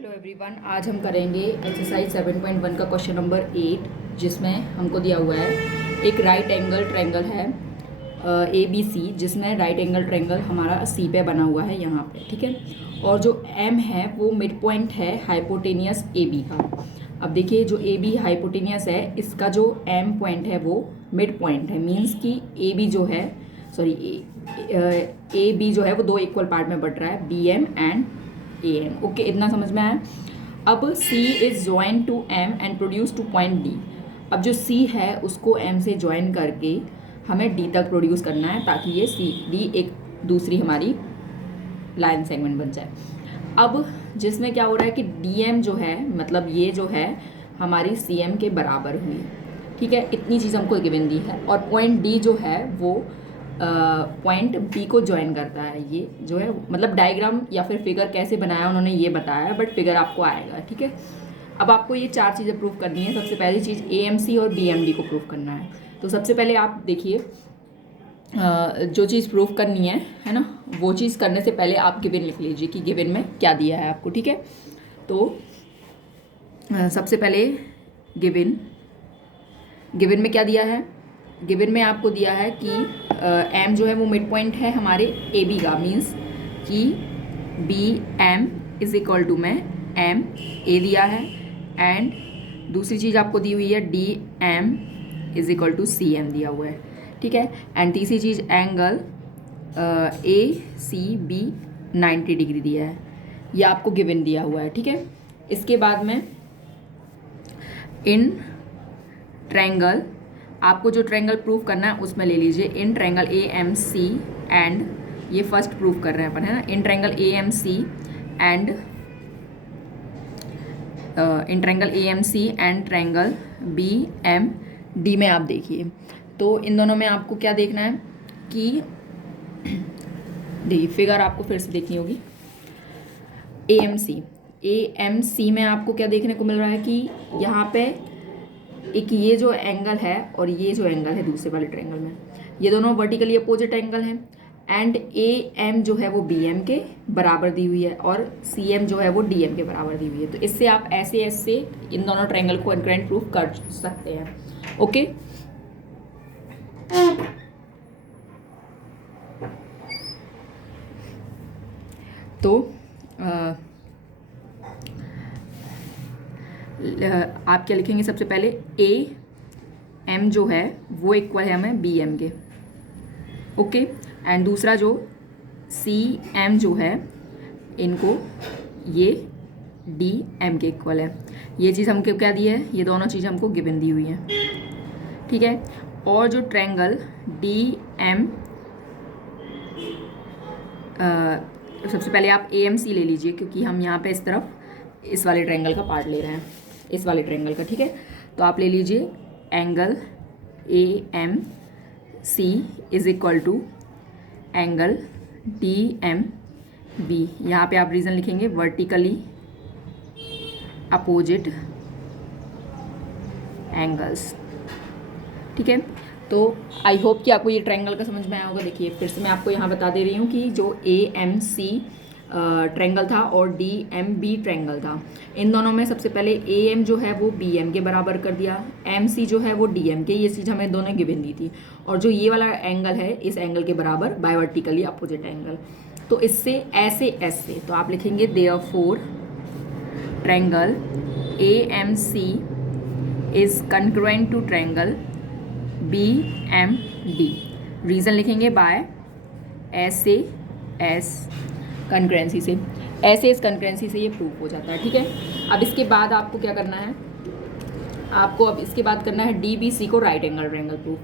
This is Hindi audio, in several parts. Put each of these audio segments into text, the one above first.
हेलो एवरीवन, आज हम करेंगे एक्सरसाइज 7.1 का क्वेश्चन नंबर 8, जिसमें हमको दिया हुआ है एक राइट एंगल ट्रायंगल है ए बी सी, जिसमें राइट एंगल ट्रायंगल हमारा सी पे बना हुआ है यहाँ पे, ठीक है। और जो एम है वो मिड पॉइंट है हाइपोटेनियस ए बी का। अब देखिए, जो ए बी हाइपोटेनियस है, इसका जो एम पॉइंट है वो मिड पॉइंट है, मीन्स कि ए बी जो है ए बी जो है वो दो इक्वल पार्ट में बट रहा है, B M and A N. Okay, इतना समझ में आया। अब C is join to M and produce to point D। अब जो C है उसको M से ज्वाइन करके हमें D तक प्रोड्यूस करना है, ताकि ये C D एक दूसरी हमारी लाइन सेगमेंट बन जाए। अब जिसमें क्या हो रहा है कि DM जो है, मतलब ये जो है हमारी CM के बराबर हुई, ठीक है। इतनी चीज़ हमको गिवन दी है। और पॉइंट D जो है वो पॉइंट बी को ज्वाइन करता है। ये जो है, मतलब डायग्राम या फिर फिगर कैसे बनाया उन्होंने ये बताया है, बट फिगर आपको आएगा, ठीक है। अब आपको ये चार चीज़ें प्रूव करनी है। सबसे पहली चीज़ AMC और BMD को प्रूव करना है। तो सबसे पहले आप देखिए, जो चीज़ प्रूव करनी है ना, वो चीज़ करने से पहले आप गिवन लिख लीजिए कि गिवन में क्या दिया है आपको, ठीक है। तो सबसे पहले गिवन में क्या दिया है। गिवन में आपको दिया है कि एम जो है वो मिड पॉइंट है हमारे ए बी का, मीन्स कि B M is equal to में एम ए दिया है, एंड दूसरी चीज़ आपको दी हुई है D M is equal to C M दिया हुआ है, ठीक है। एंड तीसरी चीज़ angle A C B 90 degree दिया है, ये आपको गिवन दिया हुआ है, ठीक है। इसके बाद में इन ट्रायंगल, आपको जो ट्रायंगल प्रूव करना है उसमें ले लीजिए in triangle A M C and, ये फर्स्ट प्रूव कर रहे हैं अपन, है ना। In triangle A M C and triangle B M D में आप देखिए, तो इन दोनों में आपको क्या देखना है कि देखिए, फिगर आपको फिर से देखनी होगी। ए एम सी में आपको क्या देखने को मिल रहा है कि यहाँ पे एक ये जो एंगल है और ये जो एंगल है दूसरे वाले ट्रायंगल में, ये दोनों वर्टिकली अपोजिट एंगल हैं। एंड ए एम जो है वो बी एम के बराबर दी हुई है और सी एम जो है वो डी एम के बराबर दी हुई है। तो इससे आप ऐसे इन दोनों ट्रायंगल को कंकरेंट प्रूफ कर सकते हैं, ओके। तो आप क्या लिखेंगे, सबसे पहले ए एम जो है वो इक्वल है हमें बी एम के, ओके। एंड दूसरा जो सी एम जो है, इनको ये डी एम के इक्वल है। ये चीज़ हमको क्या दी है, ये दोनों चीज़ हमको गिवन दी हुई है, ठीक है। और जो ट्रायंगल डी एम, सबसे पहले आप ए एम सी ले लीजिए, क्योंकि हम यहाँ पे इस तरफ इस वाले ट्रायंगल का पार्ट ले रहे हैं, इस वाले ट्रायंगल का, ठीक है। तो आप ले लीजिए angle A M C is equal to angle D M B. यहाँ पे आप रीज़न लिखेंगे वर्टिकली अपोजिट एंगल्स, ठीक है। तो आई होप कि आपको ये ट्रायंगल का समझ में आया होगा। देखिए, फिर से मैं आपको यहाँ बता दे रही हूँ कि जो ए एम सी ट्रायंगल था और डी एम बी ट्रायंगल था, इन दोनों में सबसे पहले ए एम जो है वो बी एम के बराबर कर दिया, एम सी जो है वो डी एम के, ये चीज़ हमें दोनों गिवन दी थी। और जो ये वाला एंगल है इस एंगल के बराबर बाय वर्टिकली अपोजिट एंगल। तो इससे ऐसे तो आप लिखेंगे therefore triangle A M C is congruent to triangle B M D. Reason लिखेंगे बाय ऐसे कंकरेंसी से, ऐसे इस कंकरेंसी से ये प्रूफ हो जाता है, ठीक है। अब इसके बाद आपको क्या करना है, आपको अब इसके बाद करना है डी बी सी को right angle triangle proof.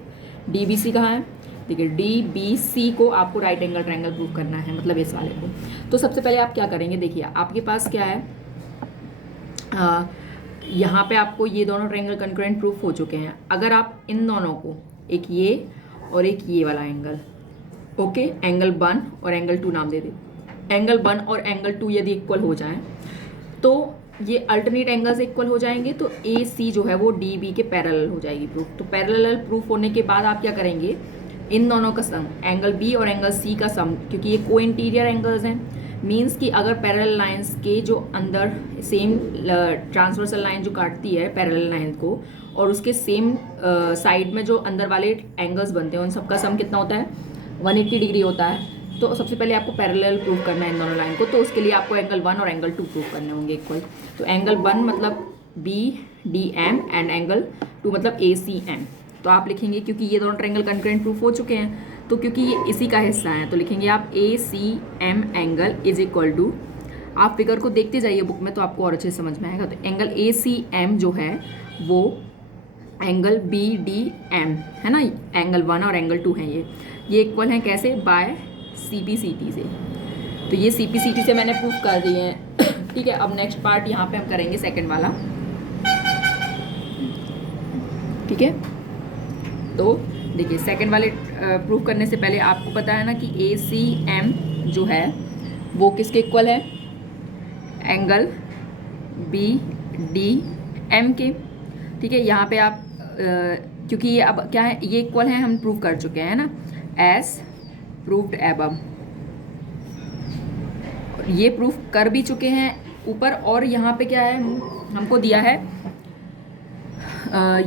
D B C कहाँ है, देखिए डी बी सी को आपको राइट एंगल ट्रायंगल प्रूफ करना है, मतलब इस वाले को। तो सबसे पहले आप क्या करेंगे, देखिए आपके पास क्या है, यहाँ पे आपको ये दोनों ट्रायंगल कंकरेंट प्रूफ हो चुके हैं। अगर आप इन दोनों को, एक ये और एक ये वाला एंगल, ओके, एंगल 1 और एंगल 2 नाम दे दें। एंगल 1 और एंगल 2 यदि इक्वल हो जाएं तो ये अल्टरनेट एंगल से इक्वल हो जाएंगे, तो ए सी जो है वो डी बी के पैरेलल हो जाएगी प्रूफ। तो पैरेलल प्रूफ होने के बाद आप क्या करेंगे, इन दोनों का सम, एंगल बी और एंगल सी का सम, क्योंकि ये को इंटीरियर एंगल्स हैं, मीन्स कि अगर पैरेलल लाइंस के जो अंदर सेम ट्रांसवर्सल लाइन जो काटती है पैरेलल लाइन को और उसके सेम साइड में जो अंदर वाले एंगल्स बनते हैं उन सबका सम कितना होता है 180 डिग्री होता है। तो सबसे पहले आपको पैरेलल प्रूव करना है इन दोनों लाइन को, तो उसके लिए आपको एंगल 1 और एंगल 2 प्रूव करने होंगे इक्वल। तो एंगल 1 मतलब BDM एंड एंगल 2 मतलब ACM। तो आप लिखेंगे क्योंकि ये दोनों ट्रायंगल कंकरेंट प्रूफ हो चुके हैं तो क्योंकि ये इसी का हिस्सा है तो लिखेंगे आप ACM angle is equal to, आप फिगर को देखते जाइए बुक में तो आपको और अच्छे से समझ में आएगा। तो एंगल ACM जो है वो एंगल BDM है ना, एंगल 1 और एंगल 2 हैं ये इक्वल हैं कैसे, बाय CPCT से। तो ये CPCT से मैंने प्रूफ कर दिए हैं ठीक है। अब नेक्स्ट पार्ट यहाँ पे हम करेंगे सेकंड वाला, ठीक है। तो देखिए सेकंड वाले प्रूफ करने से पहले आपको पता है ना कि ACM जो है वो किसके इक्वल है, एंगल BDM के, ठीक है। यहाँ पे आप क्योंकि ये अब क्या है, ये इक्वल है, हम प्रूव कर चुके हैं ना, एज प्रूव्ड एबव, ये प्रूफ कर भी चुके हैं ऊपर। और यहाँ पे क्या है हमको दिया है,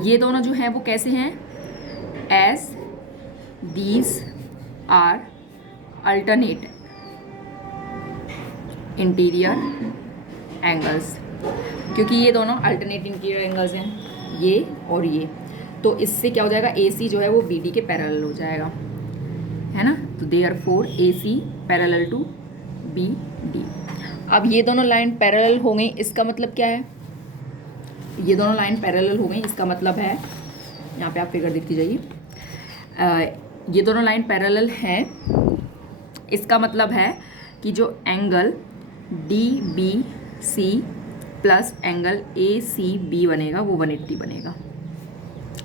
ये दोनों जो हैं वो कैसे हैं, as these are alternate interior angles, क्योंकि ये दोनों अल्टरनेट इंटीरियर एंगल्स हैं ये और ये, तो इससे क्या हो जाएगा, AC जो है वो BD के पैरेलल हो जाएगा, है ना। तो therefore AC parallel to BD। अब ये दोनों लाइन पैरेलल हो गई, इसका मतलब क्या है, ये दोनों लाइन पैरेलल हो गई, इसका मतलब है, यहाँ पे आप फिगर देखती जाइए, ये दोनों लाइन पैरेलल हैं, इसका मतलब है कि जो angle DBC plus angle ACB बनेगा वो 180 बनेगा।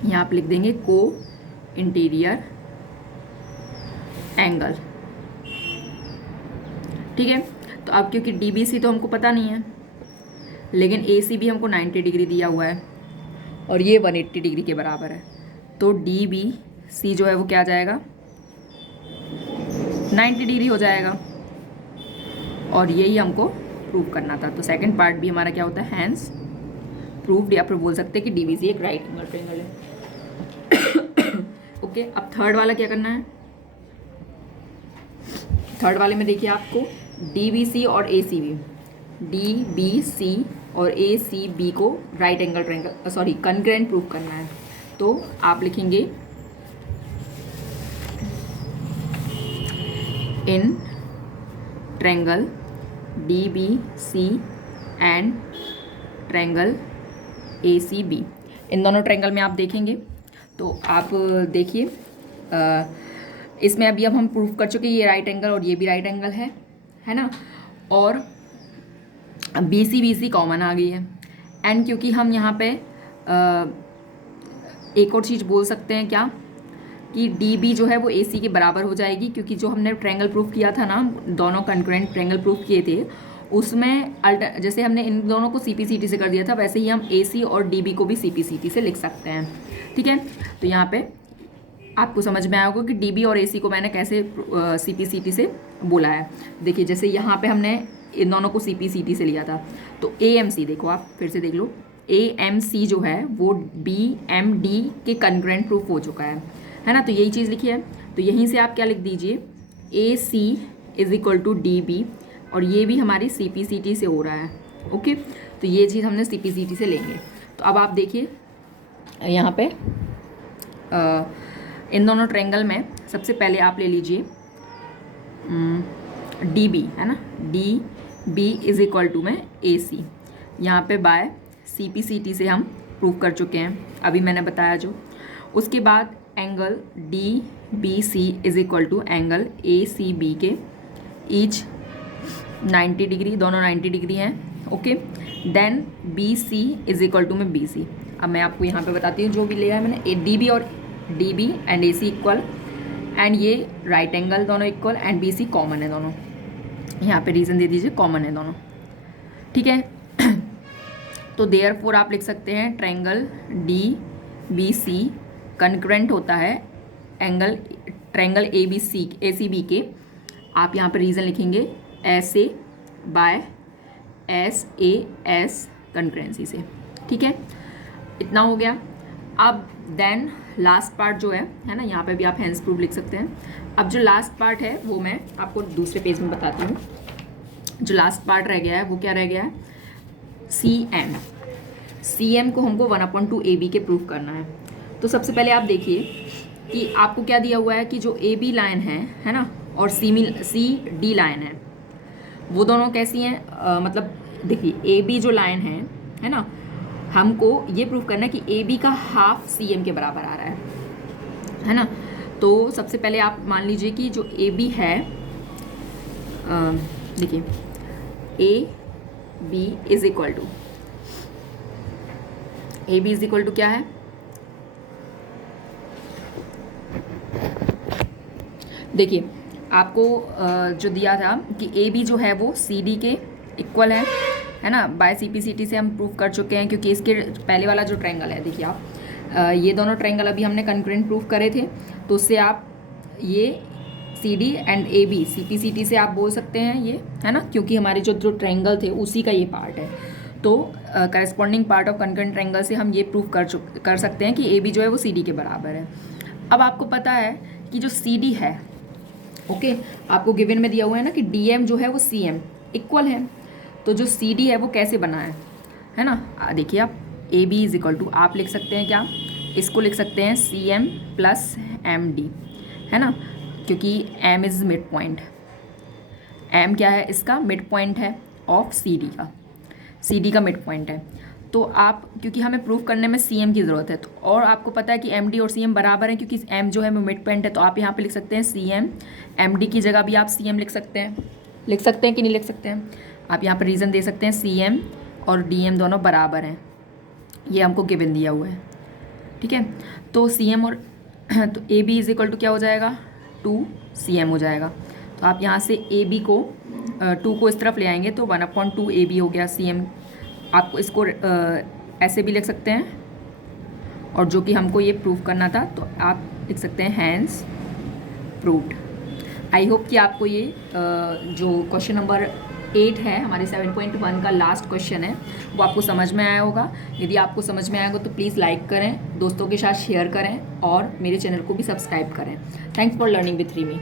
यहाँ आप लिख देंगे को इंटीरियर एंगल, ठीक है। तो अब क्योंकि DBC तो हमको पता नहीं है, लेकिन ACB हमको 90 डिग्री दिया हुआ है और ये 180 डिग्री के बराबर है, तो DBC जो है वो क्या आ जाएगा, 90 डिग्री हो जाएगा। और यही हमको प्रूव करना था। तो सेकंड पार्ट भी हमारा क्या होता है, हैंस प्रूव्ड, या फिर बोल सकते हैं कि DBC एक राइट एंगल ट्रायंगल है ओके। अब थर्ड वाला क्या करना है, थर्ड वाले में देखिए आपको DBC और ACB को right angle triangle sorry concurrent proof करना है। तो आप लिखेंगे in triangle DBC and triangle ACB, इन दोनों ट्रायंगल में आप देखेंगे तो आप देखिए इसमें अभी अब हम प्रूफ कर चुके ये राइट एंगल और ये भी राइट एंगल है ना। और BC कॉमन आ गई है। एंड क्योंकि हम यहाँ पे एक और चीज़ बोल सकते हैं क्या, कि DB जो है वो AC के बराबर हो जाएगी, क्योंकि जो हमने ट्रायंगल प्रूफ किया था ना, दोनों कंकरेंट ट्रायंगल प्रूफ किए थे, उसमें जैसे हमने इन दोनों को CPCT से कर दिया था, वैसे ही हम AC और DB को भी CPCT से लिख सकते हैं, ठीक है। तो यहाँ पे आपको समझ में आया होगा कि DB और AC को मैंने कैसे CPCT से बोला है। देखिए जैसे यहाँ पे हमने इन दोनों को CPCT से लिया था, तो AMC देखो, आप फिर से देख लो, AMC जो है वो BMD के कंकरेंट प्रूफ हो चुका है ना। तो यही चीज़ लिखी है, तो यहीं से आप क्या लिख दीजिए, AC is equal to DB, और ये भी हमारी CPCT से हो रहा है, ओके। तो ये चीज़ हमने CPCT से लेंगे। तो अब आप देखिए यहाँ पे इन दोनों ट्रायंगल में सबसे पहले आप ले लीजिए DB, है ना, DB इज इक्वल टू में AC, यहाँ पे बाय CPCT से हम प्रूव कर चुके हैं, अभी मैंने बताया जो। उसके बाद angle DBC is equal to angle ACB के ईच 90 डिग्री, दोनों 90 डिग्री हैं, okay. Then BC is equal to में BC। अब मैं आपको यहाँ पे बताती हूँ जो भी लिया है मैंने, DB और DB and AC equal, and ये राइट एंगल दोनों इक्वल, एंड BC कॉमन है दोनों, यहाँ पे रीज़न दे दीजिए कॉमन है दोनों, ठीक है। तो देयरफॉर आप लिख सकते हैं ट्रायंगल DBC कंकरेंट होता है ट्रायंगल ACB के। आप यहाँ पर रीज़न लिखेंगे SA बाय SAS कंकरेंसी से। ठीक है, इतना हो गया। अब देन लास्ट पार्ट जो है ना, यहाँ पे भी आप हेंस प्रूफ लिख सकते हैं। अब जो लास्ट पार्ट है वो मैं आपको दूसरे पेज में बताती हूँ। जो लास्ट पार्ट रह गया है वो क्या रह गया है, CM को हमको 1/2 AB के प्रूफ करना है। तो सबसे पहले आप देखिए कि आपको क्या दिया हुआ है कि जो AB लाइन है ना, और CD लाइन है, वो दोनों कैसी हैं, मतलब देखिए AB जो लाइन है ना, हमको ये प्रूफ करना है कि AB का हाफ CM के बराबर आ रहा है ना। तो सबसे पहले आप मान लीजिए कि जो AB है, देखिए AB इज इक्वल टू क्या है, देखिए आपको जो दिया था कि AB जो है वो CD के इक्वल है ना। बाय CPCT से हम प्रूफ कर चुके हैं, क्योंकि इसके पहले वाला जो ट्रायंगल है, देखिए आप ये दोनों ट्रायंगल अभी हमने कंकरेंट प्रूफ करे थे, तो उससे आप ये CD एंड AB CPCT से आप बोल सकते हैं ये, है ना, क्योंकि हमारे जो ट्रायंगल थे उसी का ये पार्ट है। तो corresponding part of concurrent triangle से हम ये प्रूफ कर सकते हैं कि AB जो है वो CD के बराबर है। अब आपको पता है कि जो CD है, ओके, आपको गिवन में दिया हुआ है ना कि DM जो है वो CM इक्वल है। तो जो CD है वो कैसे बना है ना, देखिए आप AB इज इक्वल टू, आप लिख सकते हैं क्या, इसको लिख सकते हैं CM प्लस MD, है ना, क्योंकि M is mid point. M क्या है, इसका मिड पॉइंट है ऑफ CD का मिड पॉइंट है। तो आप, क्योंकि हमें प्रूफ करने में CM की ज़रूरत है, तो और आपको पता है कि MD और CM बराबर हैं, क्योंकि M जो है वो मिड पॉइंट है, तो आप यहाँ पे लिख सकते हैं CM, MD की जगह भी आप CM लिख सकते हैं कि नहीं लिख सकते हैं। आप यहाँ पर रीज़न दे सकते हैं CM और DM दोनों बराबर हैं, ये हमको गिवन दिया हुआ है। ठीक है, तो CM और तो AB इज इक्वल टू क्या हो जाएगा, 2CM हो जाएगा। तो आप यहाँ से AB को 2 को इस तरफ ले आएंगे तो 1/2 AB हो गया CM। आपको इसको ऐसे भी लिख सकते हैं, और जो कि हमको ये प्रूफ करना था, तो आप लिख सकते हैं हैंस प्रूव्ड। आई होप कि आपको ये जो क्वेश्चन नंबर 8 है हमारे 7.1 का लास्ट क्वेश्चन है, वो आपको समझ में आया होगा। यदि आपको समझ में आया होगा तो प्लीज़ लाइक करें, दोस्तों के साथ शेयर करें और मेरे चैनल को भी सब्सक्राइब करें। Thanks for learning with Rimi.